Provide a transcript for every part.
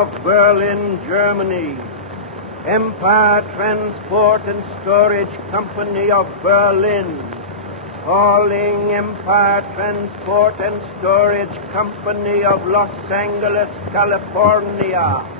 of Berlin, Germany. Empire Transport and Storage Company of Berlin. Calling Empire Transport and Storage Company of Los Angeles, California.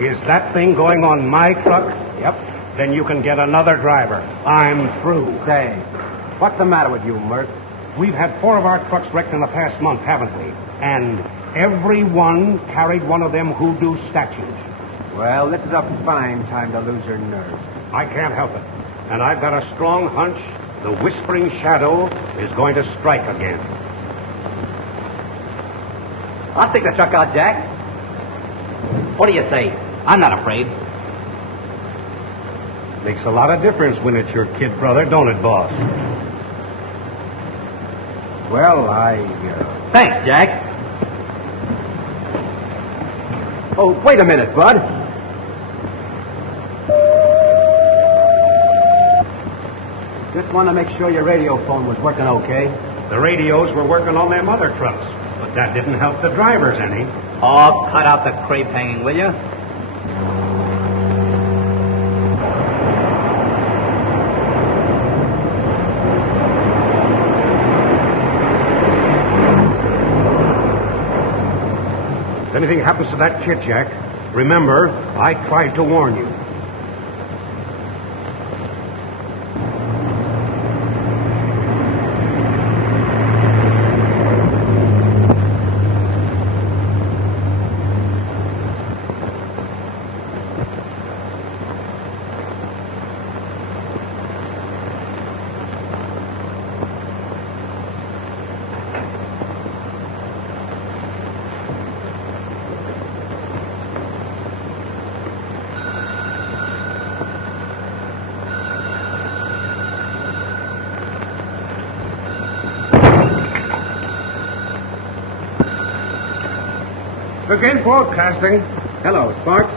Is that thing going on my truck? Yep. Then you can get another driver. I'm through. Say, what's the matter with you, Murph? We've had 4 of our trucks wrecked in the past month, haven't we? And every one carried one of them hoodoo statues. Well, this is a fine time to lose your nerve. I can't help it. And I've got a strong hunch the Whispering Shadow is going to strike again. I'll take the truck out, Jack. What do you say? I'm not afraid. Makes a lot of difference when it's your kid brother, don't it, boss? Well, Thanks, Jack. Oh, wait a minute, Bud. Just want to make sure your radio phone was working okay. The radios were working on them other trucks, but that didn't help the drivers any. Oh, cut out the crepe hanging, will you? If anything happens to that kid, Jack, remember, I tried to warn you. Again broadcasting. Hello, Sparks.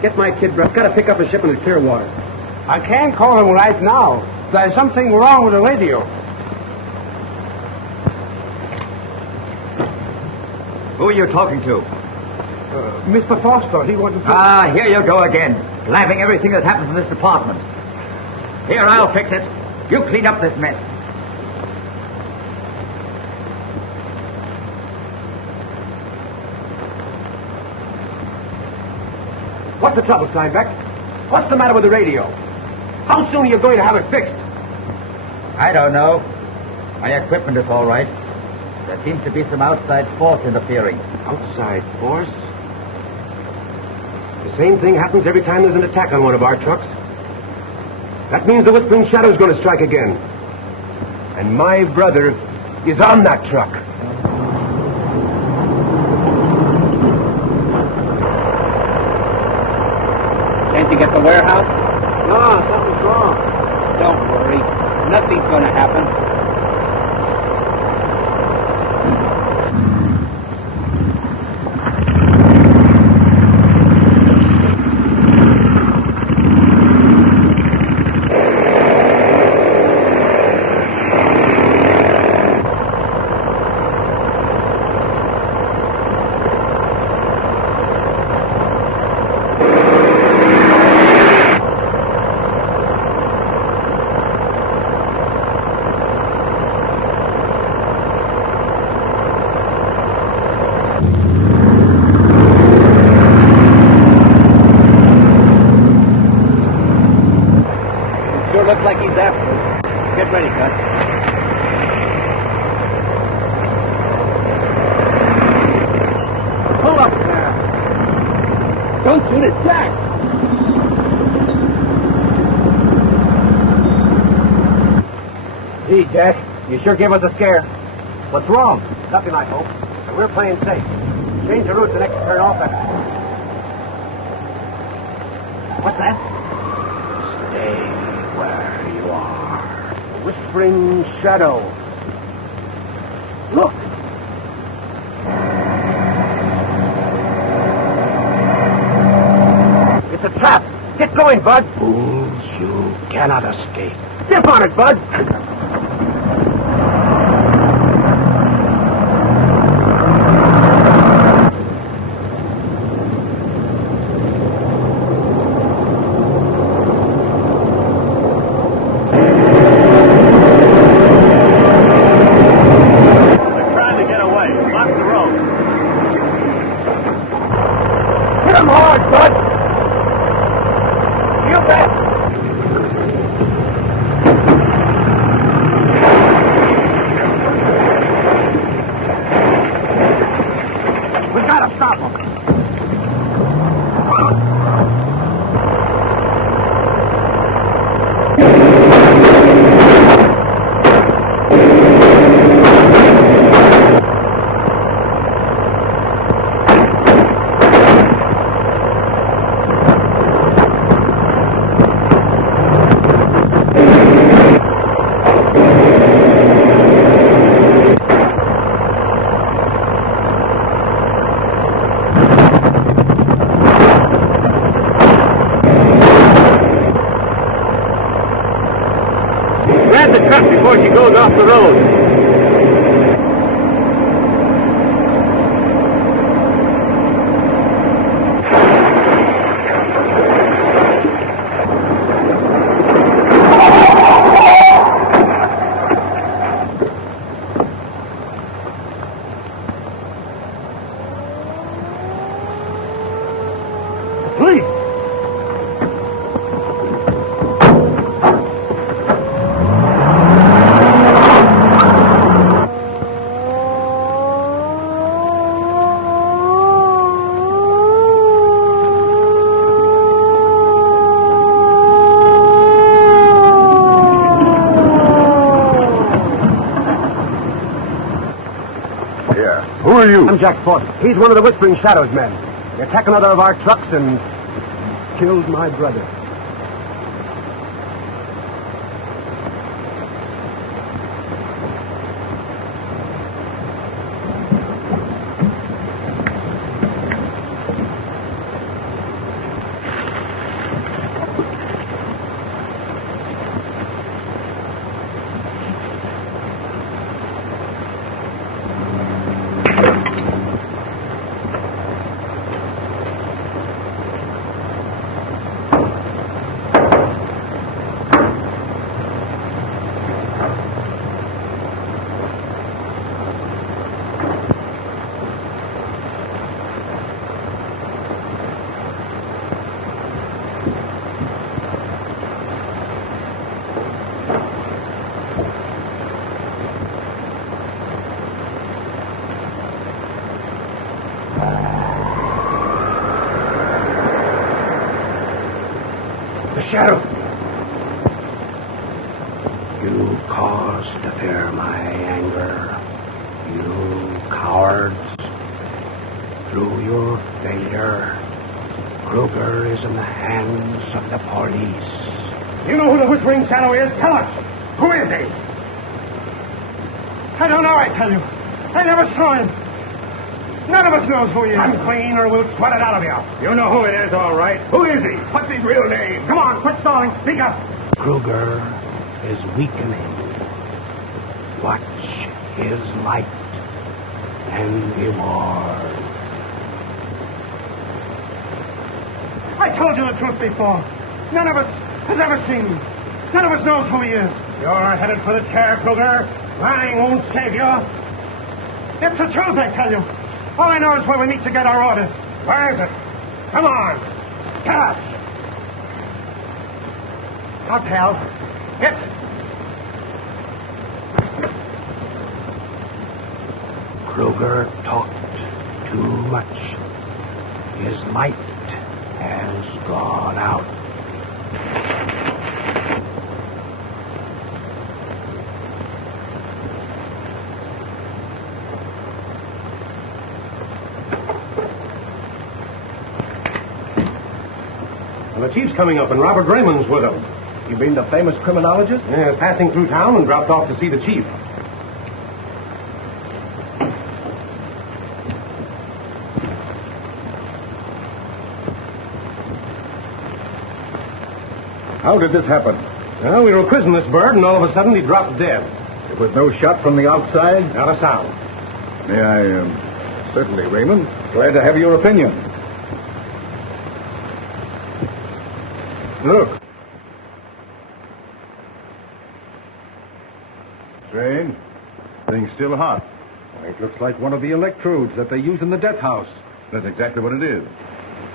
Get my kid, bro. Got to pick up a shipment of Clearwater. I can't call him right now. There's something wrong with the radio. Who are you talking to? Mr. Foster, he wanted to... Ah, here you go again. Blabbing everything that happens in this department. Here, I'll fix it. You clean up this mess. What's the trouble, Steinbeck? What's the matter with the radio? How soon are you going to have it fixed? I don't know. My equipment is all right. There seems to be some outside force interfering. Outside force? The same thing happens every time there's an attack on one of our trucks. That means the Whispering Shadow's going to strike again. And my brother is on that truck. Can't you get the warehouse? No, something's wrong. Don't worry. Nothing's going to happen. Looks like he's after us. Get ready, Gus. Hold up there. Don't shoot it, Jack. Gee, Jack, you sure gave us a scare. What's wrong? Nothing, I hope. We're playing safe. Change the route the next turn off at. What's that? Stay where you are. The whispering shadow. Look! It's a trap! Get going, Bud! Fools, you cannot escape. Step on it, Bud! Grab the truck before she goes off the road. I'm Jack Ford. He's one of the Whispering Shadows men. They attacked another of our trucks and killed my brother. Shadow! You caused to fear my anger, you cowards. Through your failure, Kruger is in the hands of the police. You know who the Whispering Shadow is? Tell us! Who is he? I don't know, I tell you. I never saw him. None of us knows who he is. Come clean or we'll sweat it out of you. You know who it is, all right. Who is he? What's his real name? Come on, quit stalling. Speak up. Kruger is weakening. Watch his light and reward. I told you the truth before. None of us has ever seen him. None of us knows who he is. You're headed for the chair, Kruger. Lying won't save you. It's the truth, I tell you. All I know is where we meet to get our orders. Where is it? Come on. Tell us. I'll tell. It's... Kruger talked too much. His light has gone out. Well, the chief's coming up, and Robert Raymond's with him. You mean the famous criminologist? Yeah, passing through town and dropped off to see the chief. How did this happen? Well, we were quizzing this bird, and all of a sudden he dropped dead. There was no shot from the outside? Not a sound. May I, certainly, Raymond. Glad to have your opinion. Look. Strange. Thing's still hot. It looks like one of the electrodes that they use in the death house. That's exactly what it is.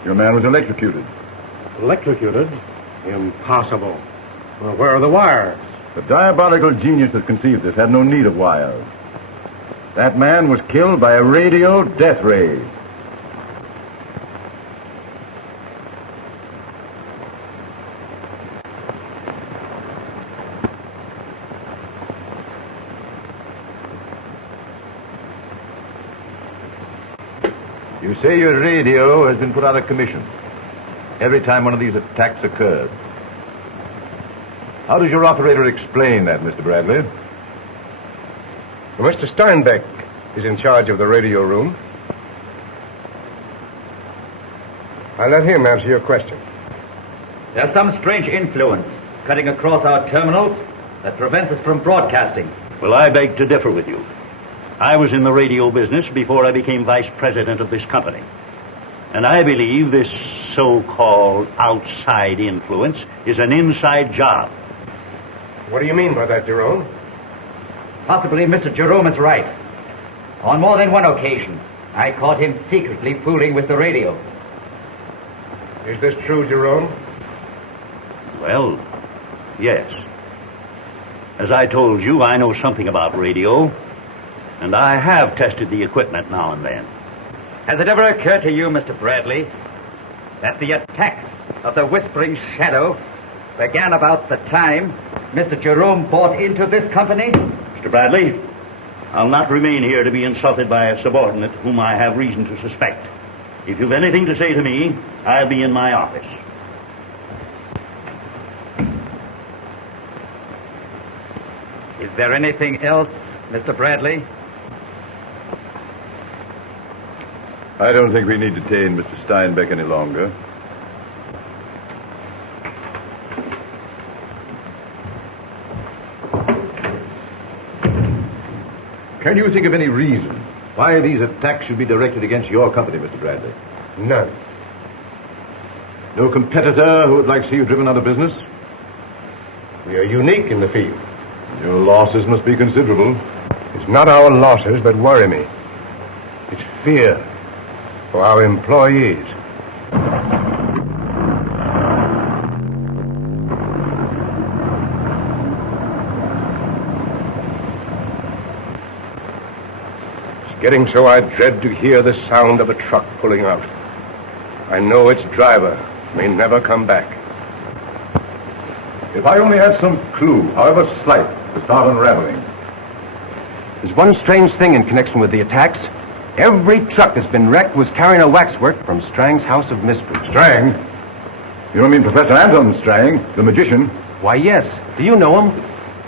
Your man was electrocuted. Electrocuted? Impossible. Well, where are the wires? The diabolical genius that conceived this had no need of wires. That man was killed by a radio death ray. You say your radio has been put out of commission every time one of these attacks occurred. How does your operator explain that, Mr. Bradley? Well, Mr. Steinbeck is in charge of the radio room. I'll let him answer your question. There's some strange influence cutting across our terminals that prevents us from broadcasting. Well, I beg to differ with you. I was in the radio business before I became vice president of this company. And I believe this so-called outside influence is an inside job. What do you mean by that, Jerome? Possibly Mr. Jerome is right. On more than one occasion, I caught him secretly fooling with the radio. Is this true, Jerome? Well, yes. As I told you, I know something about radio, and I have tested the equipment now and then. Has it ever occurred to you, Mr. Bradley, that the attack of the Whispering Shadow began about the time Mr. Jerome bought into this company? Mr. Bradley, I'll not remain here to be insulted by a subordinate whom I have reason to suspect. If you've anything to say to me, I'll be in my office. Is there anything else, Mr. Bradley? I don't think we need to detain Mr. Steinbeck any longer. Can you think of any reason why these attacks should be directed against your company, Mr. Bradley? None. No competitor who would like to see you driven out of business? We are unique in the field. Your losses must be considerable. It's not our losses that worry me. It's fear for our employees. It's getting so I dread to hear the sound of a truck pulling out. I know its driver may never come back. If I only had some clue, however slight, to start unraveling. There's one strange thing in connection with the attacks. Every truck that's been wrecked was carrying a waxwork from Strang's House of Mystery. Strang? You don't mean Professor Anton Strang, the magician? Why, yes. Do you know him?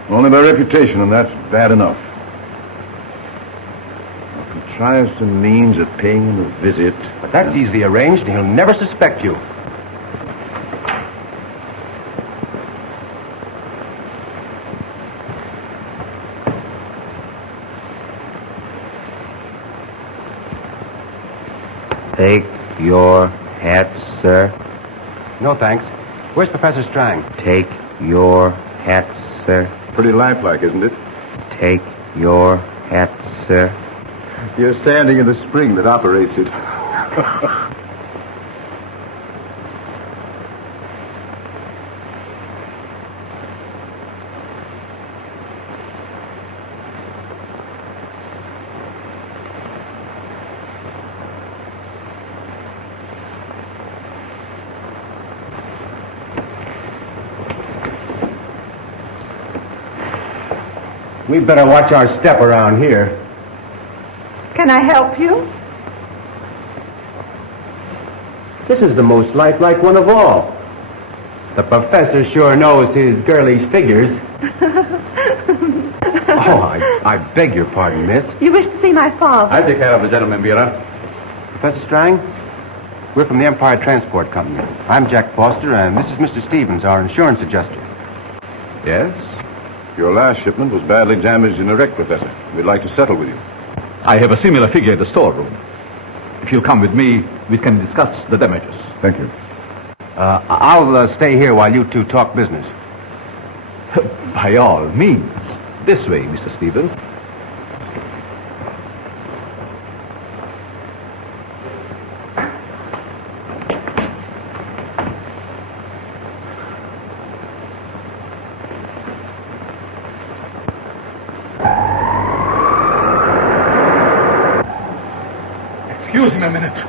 Only by reputation, and that's bad enough. I'll contrive some means of paying him a visit. But that's easily arranged, and he'll never suspect you. Take your hat, sir. No, thanks. Where's Professor Strang? Take your hat, sir. Pretty lifelike, isn't it? Take your hat, sir. You're standing in the spring that operates it. We'd better watch our step around here. Can I help you? This is the most lifelike one of all. The professor sure knows his girlies' figures. Oh, I beg your pardon, miss. You wish to see my father? I'll take care of the gentleman, Vera. Professor Strang, we're from the Empire Transport Company. I'm Jack Foster, and this is Mr. Stevens, our insurance adjuster. Yes? Your last shipment was badly damaged in a wreck, Professor. We'd like to settle with you. I have a similar figure in the storeroom. If you'll come with me, we can discuss the damages. Thank you. I'll stay here while you two talk business. By all means. This way, Mr. Stevens. Excuse me a minute.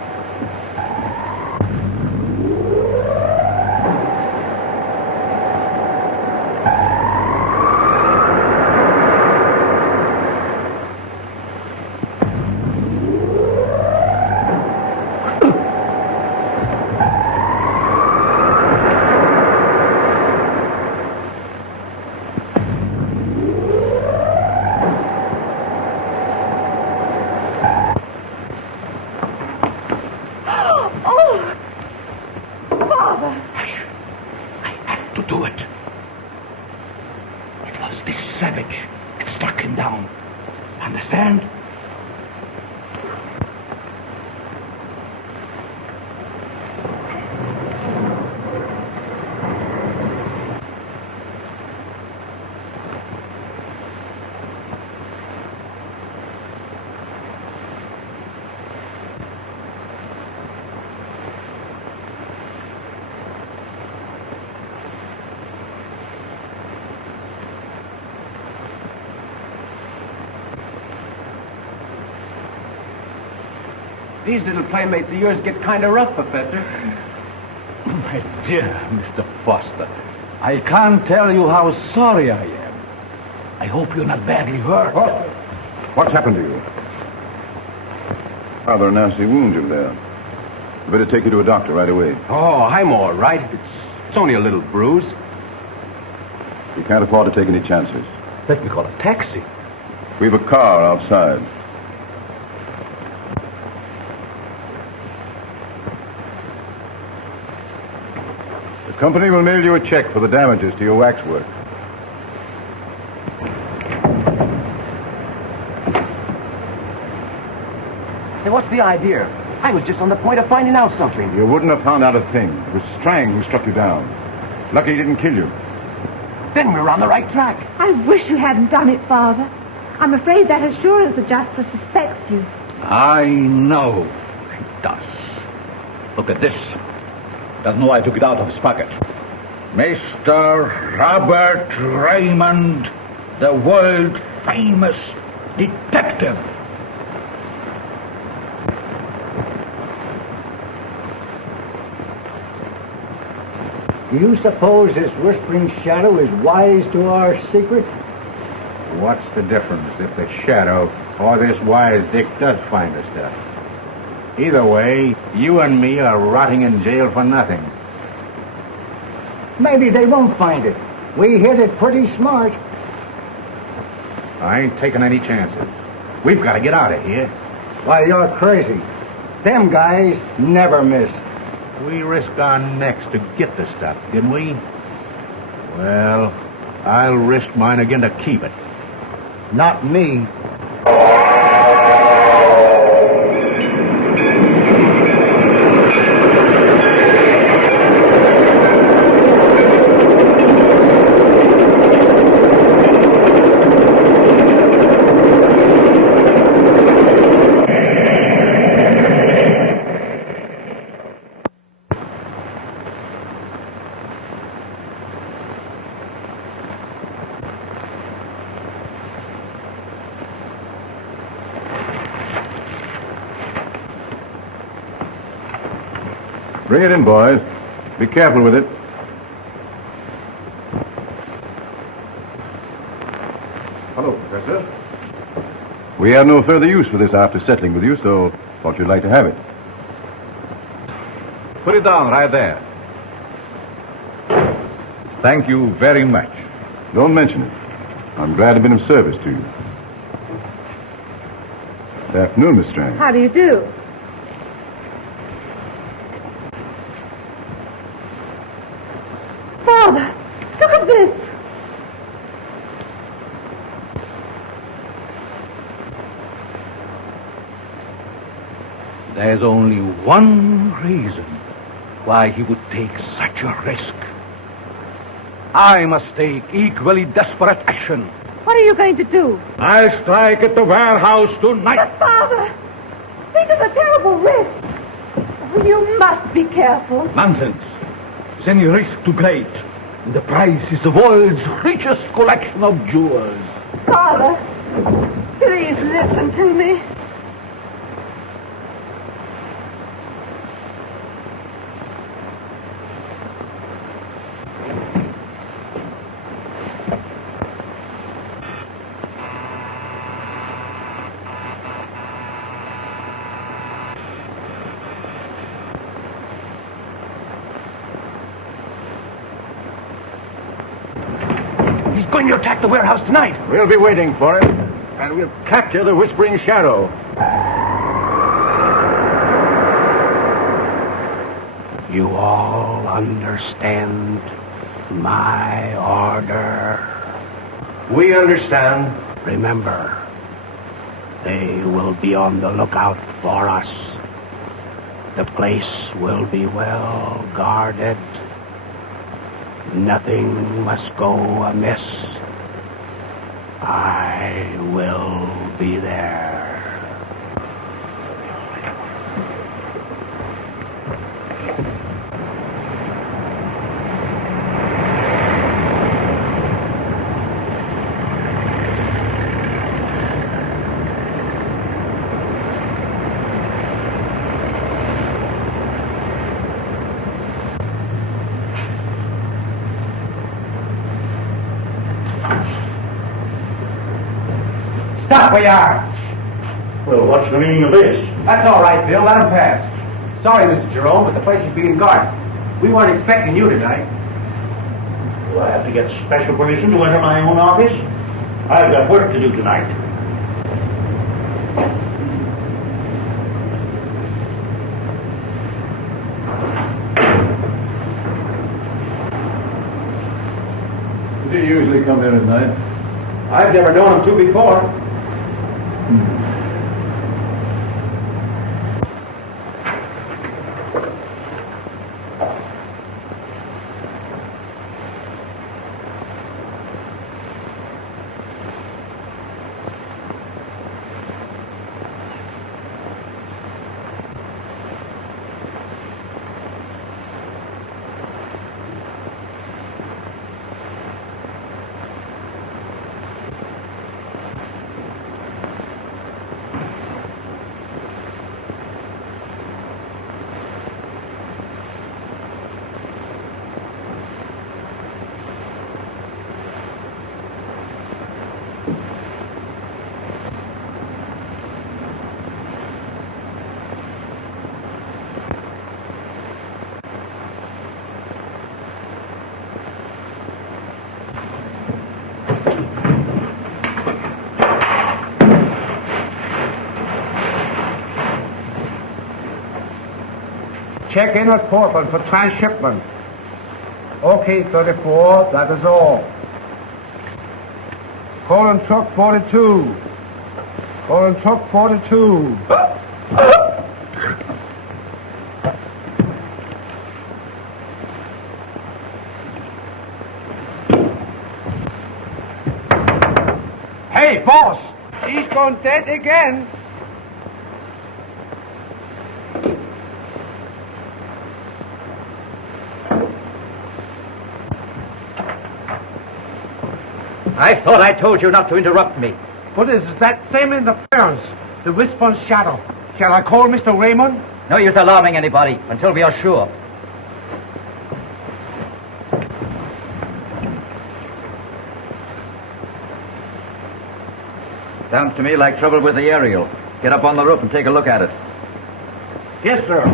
These little playmates of yours get kind of rough, Professor. My dear Mr. Foster, I can't tell you how sorry I am. I hope you're not badly hurt. What's happened to you? Rather a nasty wound you've there. We better take you to a doctor right away. Oh, I'm all right. It's only a little bruise. We can't afford to take any chances. Let me call a taxi. We've a car outside. The company will mail you a check for the damages to your waxwork. Hey, what's the idea? I was just on the point of finding out something. You wouldn't have found out a thing. It was Strang who struck you down. Lucky he didn't kill you. Then we're on the right track. I wish you hadn't done it, Father. I'm afraid that assurance adjuster suspects you. I know he does. Look at this. Doesn't know I took it out of his pocket. Mr. Robert Raymond, the world-famous detective. Do you suppose this whispering shadow is wise to our secret? What's the difference if the shadow or this wise dick does find the stuff? Either way, you and me are rotting in jail for nothing. Maybe they won't find it. We hit it pretty smart. I ain't taking any chances. We've got to get out of here. Why, you're crazy. Them guys never miss. We risked our necks to get the stuff, didn't we? Well, I'll risk mine again to keep it. Not me. Bring it in, boys. Be careful with it. Hello, Professor. We have no further use for this after settling with you, so thought you'd like to have it. Put it down right there. Thank you very much. Don't mention it. I'm glad to have been of service to you. Good afternoon, Miss Strang. How do you do? Father, look at this. There's only one reason why he would take such a risk. I must take equally desperate action. What are you going to do? I'll strike at the warehouse tonight. But, Father, think of the terrible risk. Oh, you must be careful. Nonsense. Is any risk too great? And the price is the world's richest collection of jewels. Father, please listen to me. Going to attack the warehouse tonight. We'll be waiting for him, and we'll capture the Whispering Shadow. You all understand my order. We understand. Remember, they will be on the lookout for us. The place will be well guarded. Nothing must go amiss. I will be there. Stop where you are. Well, what's the meaning of this? That's all right, Bill. Let him pass. Sorry, Mr. Jerome, but the place is being guarded. We weren't expecting you tonight. Do I have to get special permission to enter my own office? I've got work to do tonight. Does he usually come in at night? I've never known him to before. Check in at Portland for transshipment. OK, 34, that is all. Calling truck 42. Calling truck 42. Hey, boss! He's gone dead again. I thought I told you not to interrupt me. But it's that same interference, the Whispering Shadow. Shall I call Mr. Raymond? No use alarming anybody until we are sure. Sounds to me like trouble with the aerial. Get up on the roof and take a look at it. Yes, sir.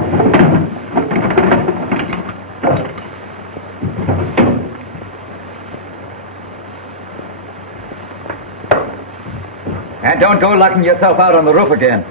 And don't go locking yourself out on the roof again.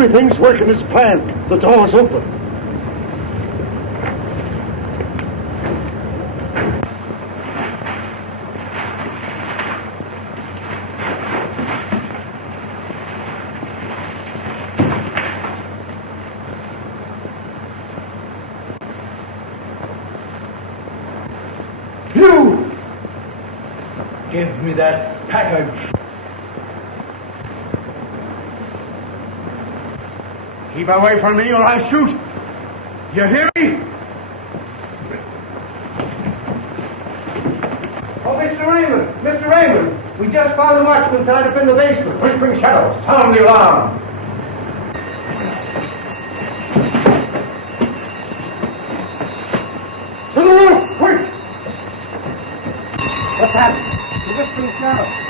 Everything's working as planned. The door's open. You! Give me that package. Keep away from me or I'll shoot. You hear me? Oh, Mr. Raymond! Mr. Raymond! We just found the watchman tied up in the basement. Whispering shadows. Sound the alarm. To the roof! Quick! What's happened? The whispering shadows.